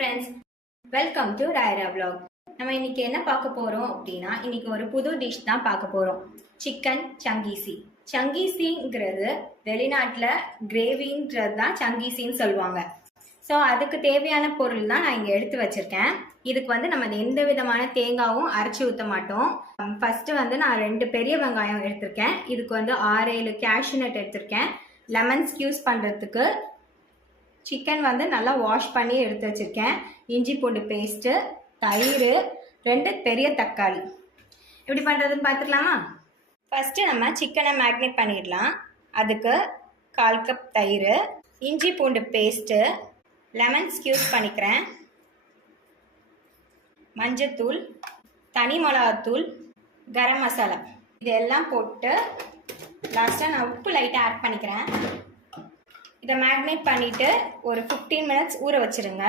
Friends, welcome to ராயரா vlog. நம்ம இன்னைக்கு என்ன பார்க்க போறோம் அப்படின்னா, இன்னைக்கு ஒரு புது டிஷ் தான் பார்க்க போறோம். சிக்கன் சங்கீசி. சங்கீசிங்கிறது வெளிநாட்டுல கிரேவின்றது தான் சங்கீசின்னு சொல்லுவாங்க. ஸோ அதுக்கு தேவையான பொருள் தான் நான் இங்கே எடுத்து வச்சிருக்கேன். இதுக்கு வந்து நம்ம எந்த விதமான தேங்காயும் அரைச்சி ஊற்ற மாட்டோம். ஃபர்ஸ்ட் வந்து நான் 2 பெரிய வெங்காயம் எடுத்திருக்கேன். இதுக்கு வந்து 6-7 கேஷ்யூ நட் எடுத்திருக்கேன். லெமன் ஸ்க்யூஸ் பண்ணுறதுக்கு சிக்கன் வந்து நல்லா வாஷ் பண்ணி எடுத்து வச்சுருக்கேன். இஞ்சி பூண்டு பேஸ்ட்டு, தயிர், 2 பெரிய தக்காளி. எப்படி பண்ணுறதுன்னு பார்த்துக்கலாமா? ஃபஸ்ட்டு நம்ம சிக்கனை மேக்னேட் பண்ணிடலாம். அதுக்கு 1/4 கப் தயிர், இஞ்சி பூண்டு பேஸ்ட்டு, லெமன் ஸ்க்யூஸ் பண்ணிக்கிறேன், மஞ்சத்தூள், தனி மிளகாத்தூள், கரம் மசாலா இதெல்லாம் போட்டு லாஸ்ட்டாக நான் உப்பு லைட்டாக ஆட் பண்ணிக்கிறேன். இதை மேக்னேட் பண்ணிவிட்டு ஒரு 15 மினிட்ஸ் ஊற வச்சுருங்க.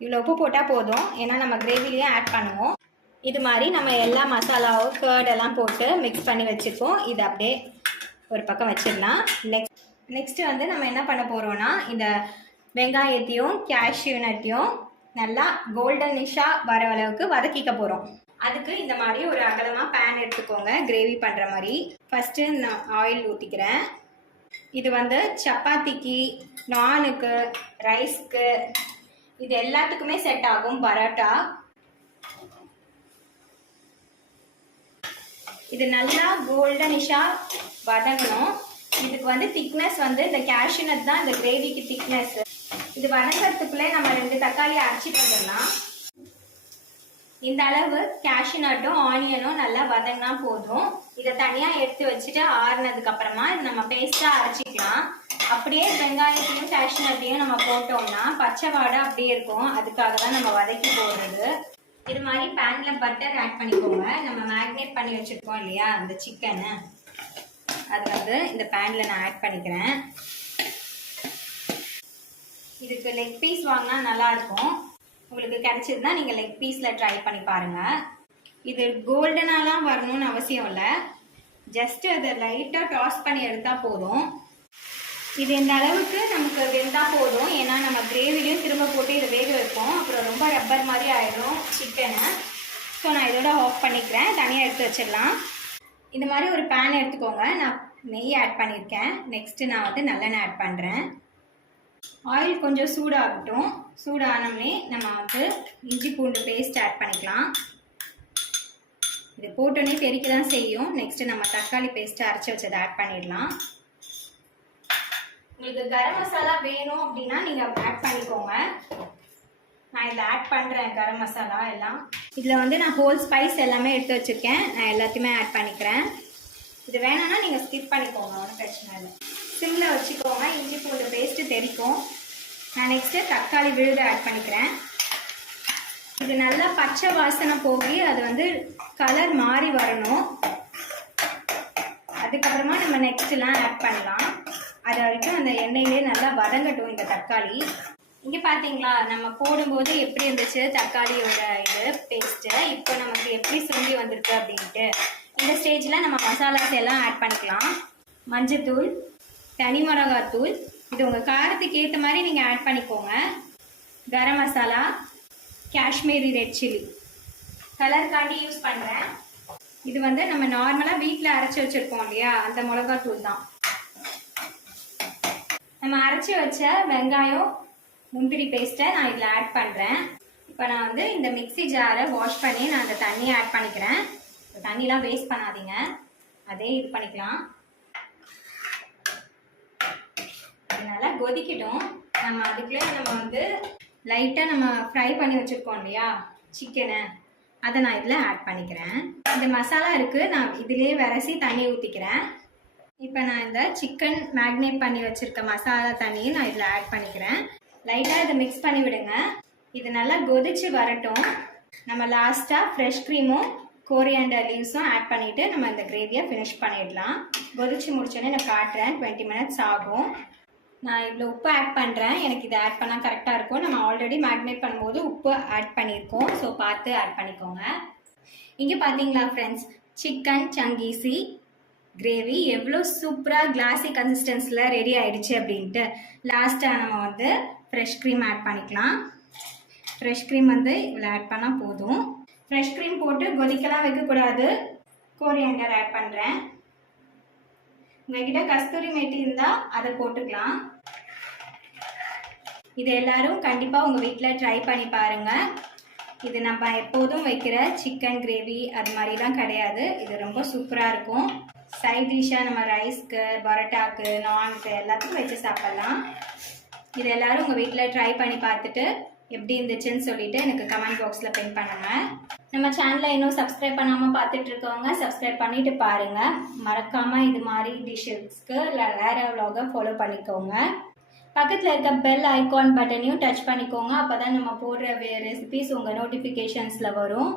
இவ்வளோ உப்பு போட்டால் போதும், ஏன்னா நம்ம கிரேவிலேயே ஆட் பண்ணுவோம். இது மாதிரி நம்ம எல்லா மசாலாவும் கர்டெல்லாம் போட்டு மிக்ஸ் பண்ணி வச்சுருக்கோம். இதை அப்படியே ஒரு பக்கம் வச்சிடலாம். நெக்ஸ்ட்டு வந்து நம்ம என்ன பண்ண போகிறோன்னா, இந்த வெங்காயத்தையும் கேஷ்யூ நட்டையும் நல்லா கோல்டனிஷாக வர அளவுக்கு வதக்கிக்க போகிறோம். அதுக்கு இந்த மாதிரி ஒரு அகலமாக பேன் எடுத்துக்கோங்க, கிரேவி பண்ணுற மாதிரி. ஃபஸ்ட்டு நான் ஆயில் ஊற்றிக்கிறேன். இது வந்து சப்பாத்திக்கு, நானுக்கு, ரைஸ்க்கு இது எல்லாத்துக்குமே செட் ஆகும். பரோட்டா. இது நல்லா கோல்டனிஷாக வதங்கணும். இதுக்கு வந்து திக்னஸ் வந்து இந்த கேஷ்யூ நட் தான் இந்த கிரேவிக்கு திக்னஸ். இது வதங்கிறதுக்குள்ளே நம்ம 2 தக்காளி அரைச்சிட்டு வந்துடலாம். இந்த அளவு கேஷ்யூ நட்டும் ஆனியனும் நல்லா வதங்கினா போதும். இதை தனியாக எடுத்து வச்சுட்டு ஆறுனதுக்கு அப்புறமா இது நம்ம பேஸ்ட்டாக அரைச்சிக்கலாம். அப்படியே வெங்காயத்தையும் கேஷ்யூ நட்டையும் நம்ம போட்டோம்னா பச்சை வாடை அப்படியே இருக்கும். அதுக்காக தான் நம்ம வதக்கி போடுறது. இது மாதிரி பேனில் பட்டர் ஆட் பண்ணிக்கோங்க. நம்ம மேக்னேட் பண்ணி வச்சுருக்கோம் இல்லையா அந்த சிக்கனை, அது வந்து இந்த பேனில் நான் ஆட் பண்ணிக்கிறேன். இதுக்கு லெக் பீஸ் வாங்கினா நல்லாயிருக்கும். உங்களுக்கு கிடைச்சதுன்னா நீங்கள் லெக் பீஸில் ட்ரை பண்ணி பாருங்கள். இது கோல்டனாலாம் வரணும்னு அவசியம் இல்லை. ஜஸ்ட் அதை லைட்டாக டாஸ் பண்ணி எடுத்தால் போதும். இது இந்த அளவுக்கு நமக்கு வெந்தால் போதும். ஏன்னா நம்ம கிரேவிலையும் திரும்ப போட்டு இதை வேக வைப்போம். அப்புறம் ரொம்ப ரப்பர் மாதிரி ஆகிடும் சிக்கனை. ஸோ நான் இதோட ஆஃப் பண்ணிக்கிறேன், தனியாக எடுத்து வச்சிடலாம். இந்த மாதிரி ஒரு பேன் எடுத்துக்கோங்க. நான் நெய் ஆட் பண்ணியிருக்கேன். நெக்ஸ்ட்டு நான் வந்து நல்லெண்ணெய் ஆட் பண்ணுறேன். ஆயில் கொஞ்சம் சூடாகட்டும். சூடானோடனே நம்ம வந்து இஞ்சி பூண்டு பேஸ்ட் ஆட் பண்ணிக்கலாம். இது போட்டோன்னே பெருக்கி தான் செய்யும். நெக்ஸ்ட்டு நம்ம தக்காளி பேஸ்ட்டு அரைச்சி வச்சதை ஆட் பண்ணிடலாம். உங்களுக்கு கரம் மசாலா வேணும் அப்படின்னா நீங்கள் ஆட் பண்ணிக்கோங்க. நான் இதில் ஆட் பண்ணுறேன் கரம் மசாலா எல்லாம். இதில் வந்து நான் ஹோல் ஸ்பைஸ் எல்லாமே எடுத்து வச்சுருக்கேன். நான் எல்லாத்தையுமே ஆட் பண்ணிக்கிறேன். இது வேணும்னா நீங்கள் ஸ்கிப் பண்ணிக்கோங்க, ஒன்றும் பிரச்சனை இல்லை. சிம்மில் வச்சுக்கோங்க, இஞ்சி பூண்டு பேஸ்ட்டு தெரிக்கும். நான் நெக்ஸ்ட்டு தக்காளி விழுது ஆட் பண்ணிக்கிறேன். இது நல்லா பச்சை வாசனை போகி அது வந்து கலர் மாறி வரணும். அதுக்கப்புறமா நம்ம நெக்ஸ்ட்லாம் ஆட் பண்ணலாம். அது வரைக்கும் அந்த எண்ணெயிலே நல்லா வதங்கட்டும் இந்த தக்காளி. இங்கே பார்த்தீங்களா, நம்ம போடும்போது எப்படி இருந்துச்சு தக்காளியோட இது பேஸ்ட்டு. இப்போ நமக்கு எப்படி சுண்டி வந்திருக்கு அப்படின்ட்டு. இந்த ஸ்டேஜில் நம்ம மசாலாஸ் எல்லாம் ஆட் பண்ணிக்கலாம். மஞ்சத்தூள், தனி மிளகாத்தூள், இது உங்கள் காரத்துக்கு ஏற்ற மாதிரி நீங்கள் ஆட் பண்ணிக்கோங்க. கரம் மசாலா, காஷ்மீரி ரெட் சில்லி கலருக்காண்டி யூஸ் பண்ணுறேன். இது வந்து நம்ம நார்மலாக வீட்டில் அரைச்சி வச்சுருப்போம் இல்லையா, அந்த மிளகாத்தூள் தான். நம்ம அரைச்சி வச்ச வெங்காயம் முந்திரி பேஸ்ட்டை நான் இதில் ஆட் பண்ணுறேன். இப்போ நான் வந்து இந்த மிக்ஸி ஜாரை வாஷ் பண்ணி நான் அந்த தண்ணியை ஆட் பண்ணிக்கிறேன். தண்ணிலாம் வேஸ்ட் பண்ணாதீங்க, அதே இது பண்ணிக்கலாம். நல்லா கொதிக்கிட்டோம். நம்ம அதுக்குள்ளே நம்ம வந்து லைட்டாக நம்ம ஃப்ரை பண்ணி வச்சுருக்கோம் இல்லையா சிக்கனை, அதை நான் இதில் ஆட் பண்ணிக்கிறேன். இந்த மசாலா இருக்குது, நான் இதிலே விரசி தண்ணி ஊற்றிக்கிறேன். இப்போ நான் இந்த சிக்கன் மேக்னேட் பண்ணி வச்சுருக்க மசாலா தண்ணியை நான் இதில் ஆட் பண்ணிக்கிறேன். லைட்டாக இதை மிக்ஸ் பண்ணி விடுங்க. இது நல்லா கொதிச்சு வரட்டும். நம்ம லாஸ்ட்டாக ஃப்ரெஷ் க்ரீமும் கோரியாண்டர் லீவ்ஸும் ஆட் பண்ணிவிட்டு நம்ம இந்த கிரேவியை ஃபினிஷ் பண்ணிடலாம். கொதிச்சு முடிச்சோடனே நான் காட்டுறேன். 20 மினிட்ஸ் ஆகும். நான் இவ்வளோ உப்பு ஆட் பண்ணுறேன். எனக்கு இது ஆட் பண்ணால் கரெக்டாக இருக்கும். நம்ம ஆல்ரெடி மேக்னேட் பண்ணும்போது உப்பு ஆட் பண்ணியிருக்கோம். ஸோ பார்த்து ஆட் பண்ணிக்கோங்க. இங்கே பார்த்தீங்களா ஃப்ரெண்ட்ஸ், சிக்கன் சங்கீசி கிரேவி எவ்வளோ சூப்பராக கிளாஸி கன்சிஸ்டன்ஸில் ரெடி ஆகிடுச்சு அப்படின்ட்டு. லாஸ்ட்டாக நம்ம வந்து ஃப்ரெஷ் க்ரீம் ஆட் பண்ணிக்கலாம். ஃப்ரெஷ் க்ரீம் வந்து இவ்வளோ ஆட் பண்ணால் போதும். ஃப்ரெஷ் க்ரீம் போட்டு கொதிக்கலாம் வைக்கக்கூடாது. கோரியண்டர் ஆட் பண்ணுறேன். உங்ககிட்ட கஸ்தூரி மேத்தி இருந்தால் அதை போட்டுக்கலாம். இது எல்லாரும் கண்டிப்பாக உங்கள் வீட்டில் ட்ரை பண்ணி பாருங்கள். இது நம்ம எப்போதும் வைக்கிற சிக்கன் கிரேவி அது மாதிரிலாம் கிடையாது. இது ரொம்ப சூப்பராக இருக்கும். சைட் டிஷ்ஷாக நம்ம ரைஸ்க்கு, பரோட்டாக்கு, நான்க்கு எல்லாத்துக்கும் வச்சு சாப்பிட்லாம். இது எல்லாரும் உங்கள் வீட்டில் ட்ரை பண்ணி பார்த்துட்டு எப்படி இருந்துச்சுன்னு சொல்லிட்டு எனக்கு கமெண்ட் பாக்ஸில் பின் பண்ணுங்கள். நம்ம சேனலை இன்னும் சப்ஸ்கிரைப் பண்ணாமல் பார்த்துட்டு இருக்கவங்க சப்ஸ்கிரைப் பண்ணிட்டு பாருங்கள். மறக்காமல் இது மாதிரி டிஷ்ஷஸ்க்கு இல்லை வேறு vlog-அ ஃபாலோ பண்ணிக்கோங்க. பக்கத்தில் இருக்க பெல் ஐகான் பட்டனையும் டச் பண்ணிக்கோங்க. அப்போ தான் நம்ம போடுற ரெசிபிஸ் உங்கள் நோட்டிஃபிகேஷன்ஸில் வரும்.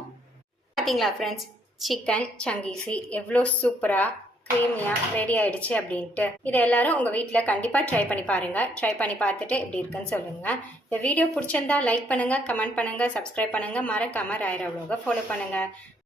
பார்த்தீங்களா ஃப்ரெண்ட்ஸ், சிக்கன் சங்கீசி எவ்வளோ சூப்பராக க்ரீமியாக ரெடி ஆகிடுச்சு அப்படின்ட்டு. இதை எல்லாரும் உங்கள் வீட்டில் கண்டிப்பாக ட்ரை பண்ணி பாருங்கள். ட்ரை பண்ணி பார்த்துட்டு எப்படி இருக்குன்னு சொல்லுங்கள். இந்த வீடியோ பிடிச்சிருந்தா லைக் பண்ணுங்கள், கமெண்ட் பண்ணுங்கள், சப்ஸ்கிரைப் பண்ணுங்கள். மறக்காமல் ராயரா vlog-அ ஃபாலோ பண்ணுங்கள்.